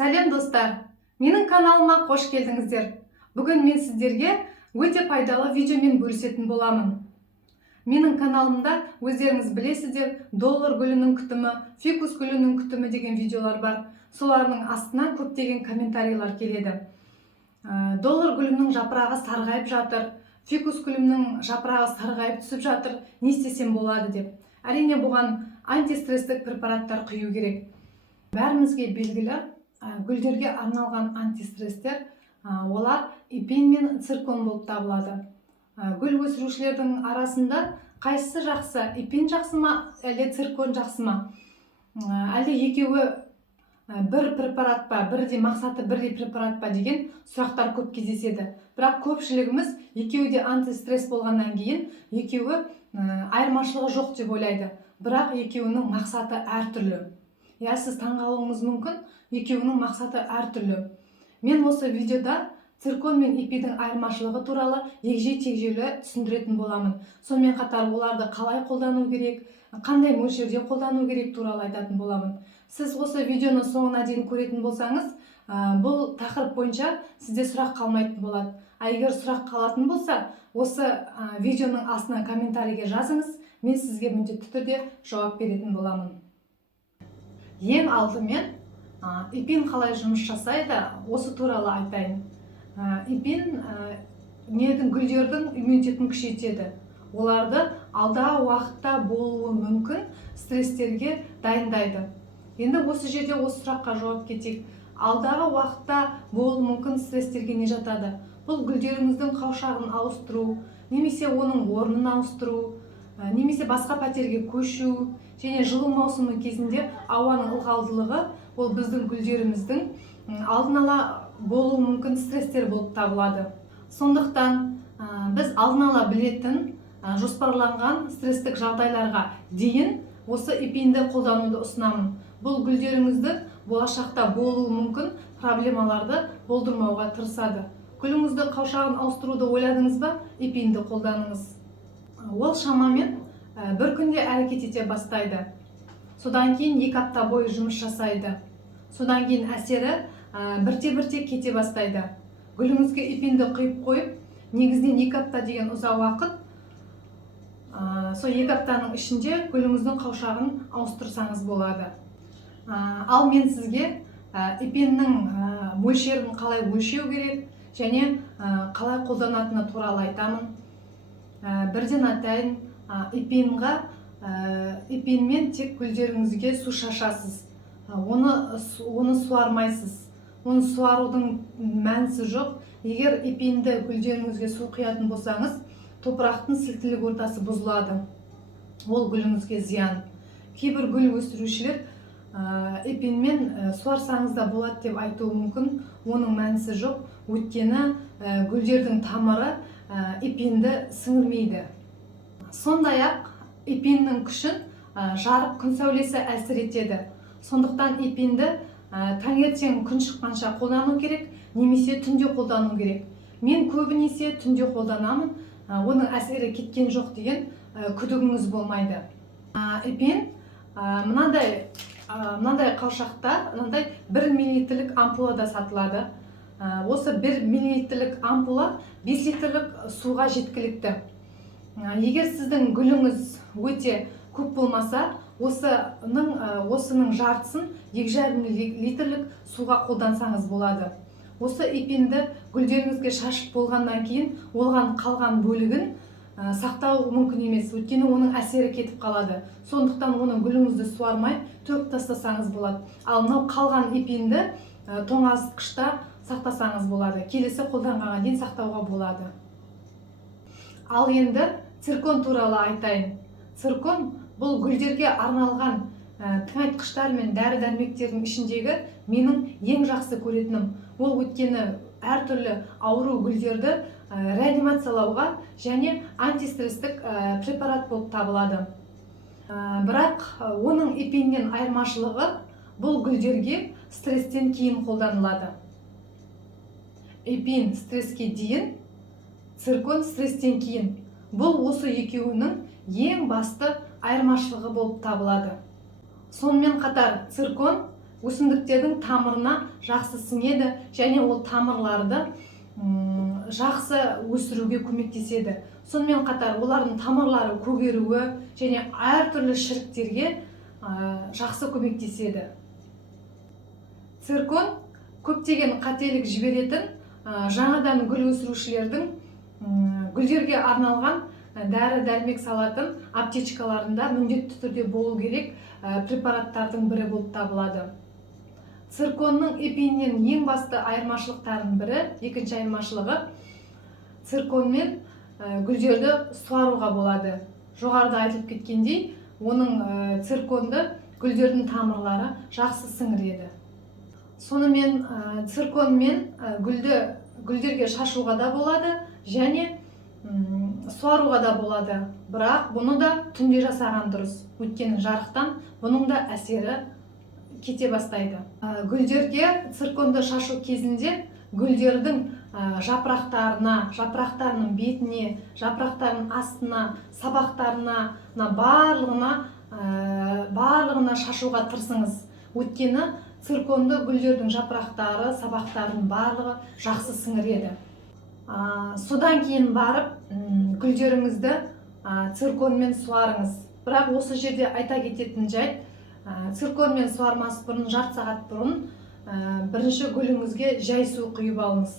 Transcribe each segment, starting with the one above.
Сәлем достар, менің каналыма қош келдіңіздер. Бүгін мен сіздерге өте пайдалы видеомен бөлісетін боламын. Менің каналымда өздеріңіз білесіздер, доллар гүлінің күтімі, фикус гүлінің күтімі деген видеолар бар. Солардың астынан көптеген комментарийлар келеді. Доллар гүлінің жапырағы сарғайып жатыр, фикус гүлінің жапырағы сарғайып түсіп жатыр, не істесем болады деп. Әрине бұған антистресстік препараттар құю керек. Бәрімізге белгілі, гүлдерге арналған антистресстер олар эпин мен циркон болып табылады. Гүл өсірушілердің арасында қайсысы жақсы, эпин жақсы ма, әлде циркон жақсы ма? Әлде екеуі бір препарат па, бірдей мақсаты бірдей препарат па деген сұрақтар көп кездеседі. Бірақ көпшілігіміз екеуі де антистресс болғаннан кейін екеуі айырмашылығы жоқ деп ойлайды. Бірақ екеуінің мақсаты әртүрлі. Сіз таңғалуыңыз мүмкін, екеуінің мақсаты әртүрлі. Мен осы видеода циркон мен эпиннің айырмашылығы туралы егжей-тегжейлі түсіндіретін боламын. Сонымен қатар оларды қалай қолдану керек, қандай мөлшерде қолдану керек туралы айтатын боламын. Сіз осы видеоны соңына дейін көретін болсаңыз, бұл тақырып бойынша сізде сұрақ қалмайтын болады. Егер сұрақ қалатын болса, осы видеоның астына комментарийге жазыңыз, мен сізге міндетті түрде жауап беретін боламын. Ең алдымен эпин қалай жұмыс жасайды, осы туралы айтайын. Эпин гүлдердің иммунитетін күшейтеді. Оларды алдағы уақытта болуы мүмкін стресстерге дайындайды. Енді осы жерде осы сұраққа жауап кетейік. Алдағы уақытта болуы мүмкін стресстерге не жатады? Бұл гүлдеріңіздің қаушағын ауыстыру, немесе оның орнын ауыстыру, немесе басқа пәтерге көшу, және жылу маусымы кезінде ауаның ылғалдылығы ол біздің гүлдеріміздің алдын ала болуы мүмкін стресстер болып табылады. Сондықтан біз алдын ала білетін жоспарланған стресстік жағдайларға дейін осы эпинді қолдануды ұсынамын. Бұл гүлдеріңізді болашақта болуы мүмкін проблемаларды болдырмауға тырысады. Гүліңізді қаушағын ауыстыруды ойладыңыз ба, эпинді қолданыңыз. Ол шамамен бір күнде әрекет ете бастайды. Содан кейін 2 апта бойы жұмыс жасайды. Содан кейін әсері бірте-бірте кете бастайды. Гүліңізге эпинді құйып қойып, негізінен 2 апта деген ұзақ уақыт, сол 2 аптаның ішінде гүліңіздің қаушағын ауыстырсаңыз болады. Ал мен сізге эпиннің мөлшерін қалай өлшеу керек және қалай қолданатыны туралы айтамын. Бірден айтайын, эпинмен тек гүлдеріңізге су шашасыз. Оны суармайсыз. Оны суарудың мәнісі жоқ. Егер эпинді гүлдеріңізге су құятын болсаңыз, топырақтың сілтілік ортасы бұзылады. Ол гүліңізге зиян. Кейбір гүл өсірушілер эпинмен суарсаңыз да болады деп айтуы мүмкін. Оның мәнісі жоқ. Өйткені гүлдердің тамыры эпинді сіңірмейді. Сондай-ақ эпиннің күшін жарық күн сәулесі әсер етеді. Сондықтан эпинді таңертең күн шыққанша қолдану керек, немесе түнде қолдану керек. Мен көбінесе түнде қолданамын, оның әсері кеткен жоқ деген күдігіңіз болмайды. Эпин мынандай қаушақта 1 мл ампулада сатылады. Осы 1 мл ампула 5 литрлік суға жеткілікті. Егер сіздің гүліңіз өте көп болмаса, осының жартысын 2,5 литрлік суға қолдансаңыз болады. Осы эпинді гүлдеріңізге шашып болғаннан кейін, олған қалған бөлігін сақтау мүмкін емес, өйткені оның әсері кетіп қалады. Сондықтан оны гүліңізді суармай төгіп тастасаңыз болады. Ал мынау қалған эпинді тоңазытқышта сақтасаңыз болады. Келесі қолданғаннан кейін сақтауға болады. Ал енді циркон туралы айтайын. Циркон бұл гүлдерге арналған тыңайтқыштар мен дәрі-дәрмектердің ішіндегі менің ең жақсы көретінім. Ол өйткені әртүрлі ауру гүлдерді реанимациялауға және антистресстік препарат болып табылады. Бірақ оның эпиннен айырмашылығы бұл гүлдерге стресстен кейін қолданылады. Эпин стресске дейін, циркон стресстен кейін. Бұл осы екеуінің ең басты айырмашылығы болып табылады. Сонымен қатар циркон өсімдіктердің тамырына жақсы сіңеді және ол тамырларды жақсы өсіруге көмектеседі. Сонымен қатар олардың тамырлары көгеруі және әртүрлі шіріктерге жақсы көмектеседі. Циркон көптеген қателік жіберетін жаңадан гүл өсірушілердің гүлдерге арналған дәрі-дәрмек салатын аптечкаларында міндетті түрде болу керек препараттардың бірі болып табылады. Цирконның эпиннен ең басты айырмашылықтарының бірі, екінші айырмашылығы, цирконмен гүлдерді суаруға болады. Жоғарыда айтылып кеткендей, оның цирконды гүлдердің тамырлары жақсы сіңіреді. Сонымен цирконмен гүлдерге шашуға да болады және суаруға да болады. Бірақ бұны да түнде жасаған дұрыс. Өйткені жарықтан бұның да әсері кете бастайды. Гүлдерге цирконды шашу кезінде гүлдердің жапырақтарына, жапырақтарының бетіне, жапырақтарының астына, сабақтарына, барлығына шашуға тырысыңыз. Өйткені цирконды гүлдердің жапырақтары, сабақтарының барлығы жақсы сіңіреді. Содан кейін барып гүлдеріңізді цирконмен суарыңыз. Бірақ осы жерде айта кететін жайт, цирконмен суармас бұрын, жарты сағат бұрын бірінші гүліңізге жай су құйып алыңыз.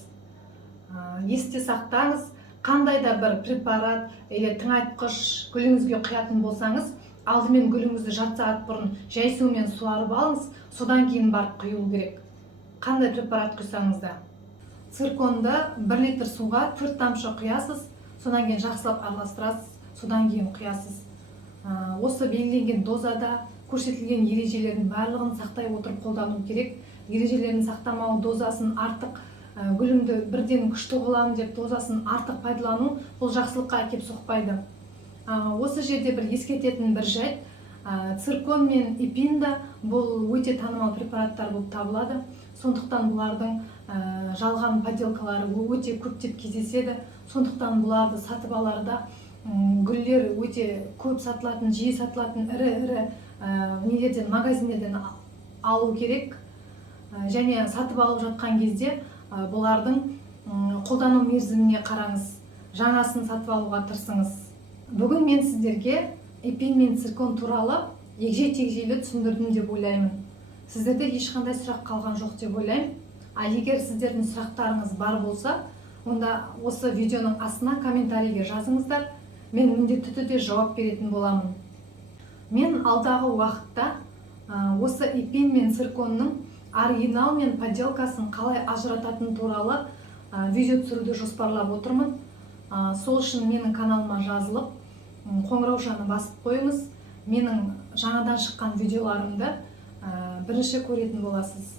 Есте сақтаңыз, қандай да бір препарат или тыңайтқыш гүліңізге құятын болсаңыз, алдымен гүліңізді жарты сағат бұрын жай сумен суарып алыңыз, содан кейін барып құю керек. Қандай препарат құйсаңыз да. Цирконды 1 литр суға 4 тамшы құясыз, содан кейін жақсылап араластырасыз, содан кейін құясыз. Осы белгіленген дозада көрсетілген ережелердің барлығын сақтай отырып қолдану керек. Ережелерін сақтамау, дозасын артық, гүлімді бірден күшті қыламын деп дозасын артық пайдалану, бұл жақсылыққа әкеп соқпайды. Осы жерде бір ескертетін бір жайт, циркон мен эпинда бұл өте танымал препараттар болып табылады. Сондықтан бұлардың жалған подделкалары өте көптеп кездеседі. Сондықтан бұларды сатып аларда гүлдер өте көп сатылатын, жиі сатылатын ірі магазиндерден алу керек. Және сатып алып жатқан кезде бұлардың қолдану мерзіміне қараңыз, жаңасын сатып алуға тырысыңыз. Бүгін мен сіздерге эпин мен циркон туралы егжей-тегжейлі түсіндірдім деп ойлаймын. Сіздерде ешқандай сұрақ қалған жоқ деп ойлаймын. Егер сіздердің сұрақтарыңыз бар болса, онда осы видеоның астына комментарийге жазыңыздар. Мен міндетті түрде жауап беретін боламын. Мен алдағы уақытта осы эпин мен цирконның оригинал мен подделкасын қалай ажырататын туралы видео түсіруді жоспарлап отырмын. Сол үшін менің каналыма жазылып, қоңыраушаны басып қойыңыз. Менің жаңадан шыққан видеоларымды бірінші көретін боласыз.